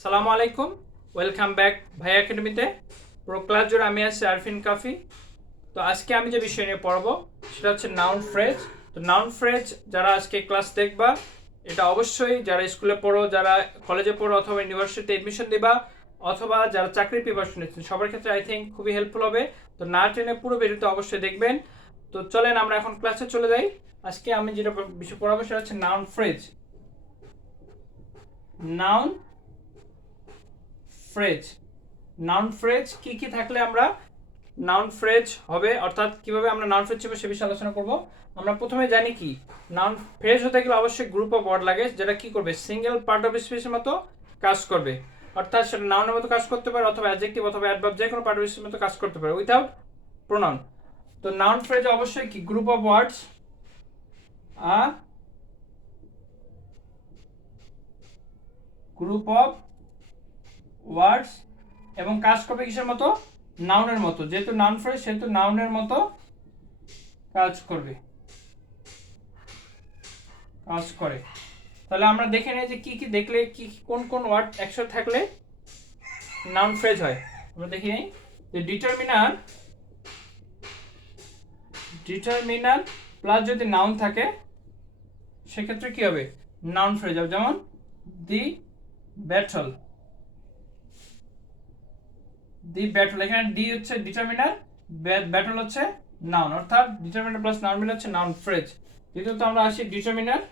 আসসালামু আলাইকুম, welcome back ভাইয়া একাডেমিতে। পুরো ক্লাস জুড়ে আমি আছি আরফিন কাফি। তো আজকে আমি যে বিষয় নিয়ে পড়াবো সেটা হচ্ছে নাউন ফ্রেজ। তো নাউন ফ্রেজ যারা আজকে ক্লাস দেখবা, এটা অবশ্যই যারা স্কুলে পড়ো, যারা কলেজে পড়ো অথবা ইউনিভার্সিটিতে এডমিশন দিবা, অথবা যারা চাকরির প্রিপারেশন নিচ্ছেন, সবার ক্ষেত্রে আই থিঙ্ক খুবই হেল্পফুল হবে। তো না টেনে পুরো ভিডিওটা অবশ্যই দেখবেন। তো চলেন আমরা এখন ক্লাসে চলে যাই। আজকে আমি যেটা বিষয় পড়াবো সেটা হচ্ছে noun phrase. Noun phrase, noun phrase কি কি থাকলে আমরা নাউন ফ্রেজ হবে, অর্থাৎ কিভাবে আমরা নাউন ফ্রেজ সে বিষয়ে আলোচনা করব। আমরা প্রথমে জানি কি নাউন ফ্রেজ হতে গেলে অবশ্যই গ্রুপ অফ ওয়ার্ড লাগে, যেটা কি করবে সিঙ্গেল পার্ট অফ স্পিচের মতো কাজ করবে। অর্থাৎ সেটা নাউনের মতো কাজ করতে পারে, অথবা অ্যাডজেক্টিভ অথবা অ্যাডভার্ব, যে কোনো পার্ট অফ স্পিচের মতো কাজ করতে পারে উইথাউট প্রোনাউন। তো নাউন ফ্রেজ অবশ্যই কি group of words, a group of words, এবং কাজ করবে কিসের মতো, নাউনের মতো। যেহেতু নাউন ফ্রেজ সেহেতু নাউনের মতো কাজ করবে, কাজ করে। তাহলে আমরা দেখে নিই যে কি কি দেখলে কি কোন কোন ওয়ার্ড একসাথে থাকলে নাউন ফ্রেজ হয়। আমরা দেখে নিই যে ডিটারমিনার, ডিটারমিনার প্লাস যদি নাউন থাকে সেক্ষেত্রে কি হবে, নাউন ফ্রেজ হবে। যেমন দি ব্যাটল, দি ব্যাটল, এখানে ডি হচ্ছে ডিটারমিনার, ব্যাটল হচ্ছে নাউন, অর্থাৎ ডিটারমিনার প্লাস নাউন মিলে হচ্ছে নাউন ফ্রেজ। দ্বিতীয়ত আমরা আসি determiner,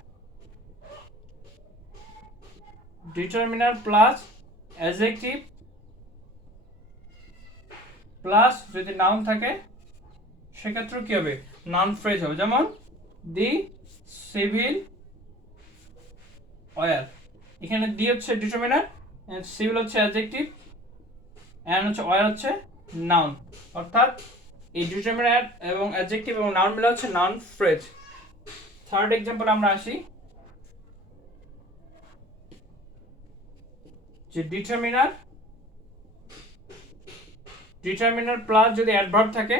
determiner plus adjective plus যদি নাউন থাকে সেক্ষেত্রে কি হবে, নাউন ফ্রেজ হবে। যেমন দি সিভিল ওয়ার, এখানে দি হচ্ছে ডিটারমিনার, সিভিল হচ্ছে অ্যাডজেক্টিভ, অ্যান্ড হচ্ছে ওয়ার হচ্ছে নাউন, অর্থাৎ এই ডিটারমিনার এবং অ্যাডজেক্টিভ এবং নাউন মিলে হচ্ছে নাউন ফ্রেজ। থার্ড এক্সাম্পল আমরা আসি যে ডিটারমিনার, ডিটারমিনার প্লাস যদি অ্যাডভার্ব থাকে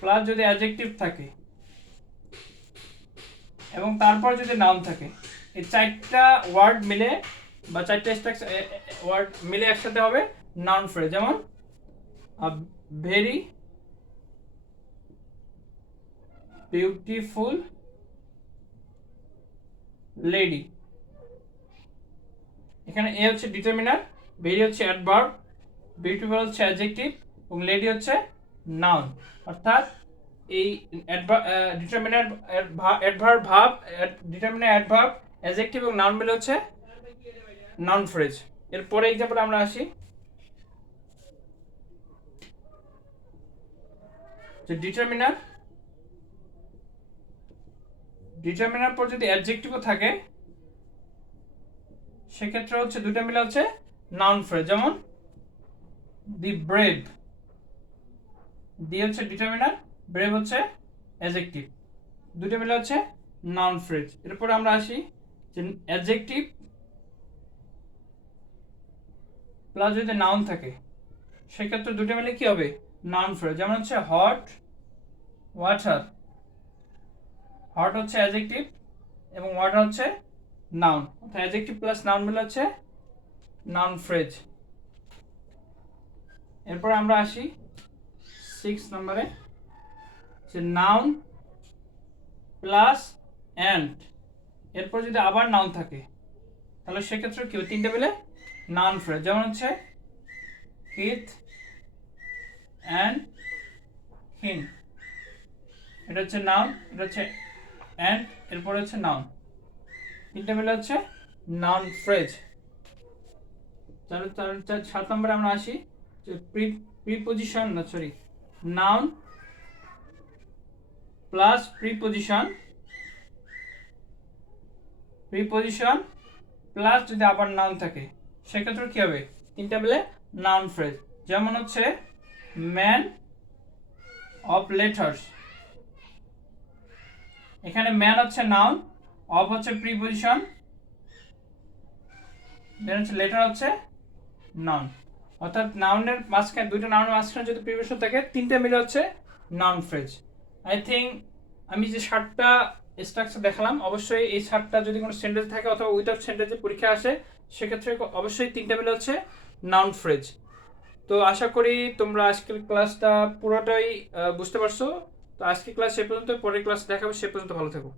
প্লাস যদি অ্যাডজেক্টিভ থাকে এবং তারপর যদি নাউন থাকে, এই চারটা ওয়ার্ড মিলে বা চারটা ওয়ার্ড মিলে একসাথে হবে নাউন ফ্রেজ। যেমন ভেরি বিউটিফুল লেডি, এখানে এ হচ্ছে ডিটারমিনার, ভেরি হচ্ছে অ্যাডভার্ব, বিউটিফুল হচ্ছে অ্যাডজেক্টিভ এবং লেডি হচ্ছে নাউন। অর্থাৎ এই ডিটারমিনার অ্যাডভার্ব ভাব, ডিটারমিনার অ্যাডভার্ব অ্যাডজেক্টিভ এবং নাউন মিলে হচ্ছে নাউন ফ্রেজ। এরপরে এক্সাম্পল আমরা আসি যে ডিটারমিনার, ডিটারমিনার পর যদি অ্যাডজেক্টিভও থাকে সেক্ষেত্রে হচ্ছে দুটো মিলে হচ্ছে নাউন ফ্রেজ। যেমন দি ব্রেভ, দি হচ্ছে ডিটারমিনার, ব্রেভ হচ্ছে অ্যাডজেক্টিভ, দুটো মিলে হচ্ছে নাউন ফ্রেজ। এরপরে আমরা আসি যে অ্যাডজেক্টিভ প্লাস যদি নাউন থাকে সেক্ষেত্রে দুটো মিলে কি হবে, নাউন ফ্রেজ। যেমন হচ্ছে হট ওয়াটার, হট হচ্ছে অ্যাডজেক্টিভ এবং ওয়াটার হচ্ছে নাউন, অর্থাৎ অ্যাডজেক্টিভ প্লাস নাউন মিলে হচ্ছে নাউন ফ্রেজ। এরপর আমরা আসি 6 নম্বরে যে নাউন প্লাস অ্যান্ড, এরপর যদি আবার নাউন থাকে তাহলে সেক্ষেত্রে কি তিনটে মিলে নাউন ফ্রেজ। যেমন হচ্ছে হিথ অ্যান্ড হিন, এটা হচ্ছে নাউন, এটা হচ্ছে অ্যান্ড, এরপর হচ্ছে নাউন, তিনটে মিলে হচ্ছে নাউন ফ্রেজ। 7 নম্বরে আমরা আসি যে প্রিপোজিশন, না sorry, noun plus preposition, preposition plus যদি আবার নাউন থাকে সেক্ষেত্রে কি হবে, তিনটা মিলে নাউন ফ্রেজ। যেমন হচ্ছে ম্যান অফ লেটার্স, এখানে ম্যান হচ্ছে নাউন, অফ হচ্ছে প্রিপোজিশন, দেন হচ্ছে লেটার হচ্ছে নাউন, অর্থাৎ নাউনের মাঝখানে দুইটা নাউনের মাঝখানে যদি প্রিপোজিশন থাকে তিনটে মিলে হচ্ছে নাউন ফ্রেজ। আই থিঙ্ক আমি যে 7টা স্ট্রাকচার দেখালাম অবশ্যই এই 7টা যদি কোনো সেন্টেন্স থাকে অথবা উইদাউট সেন্টেন্সে পরীক্ষা আসে সেক্ষেত্রে অবশ্যই 3টা মিলে হচ্ছে নাউন ফ্রেজ। তো আশা করি তোমরা আজকের ক্লাসটা পুরোটাই বুঝতে পারছো। তো আজকের ক্লাস সে পর্যন্ত, পরের ক্লাস দেখাবো, সে পর্যন্ত ভালো থেকো।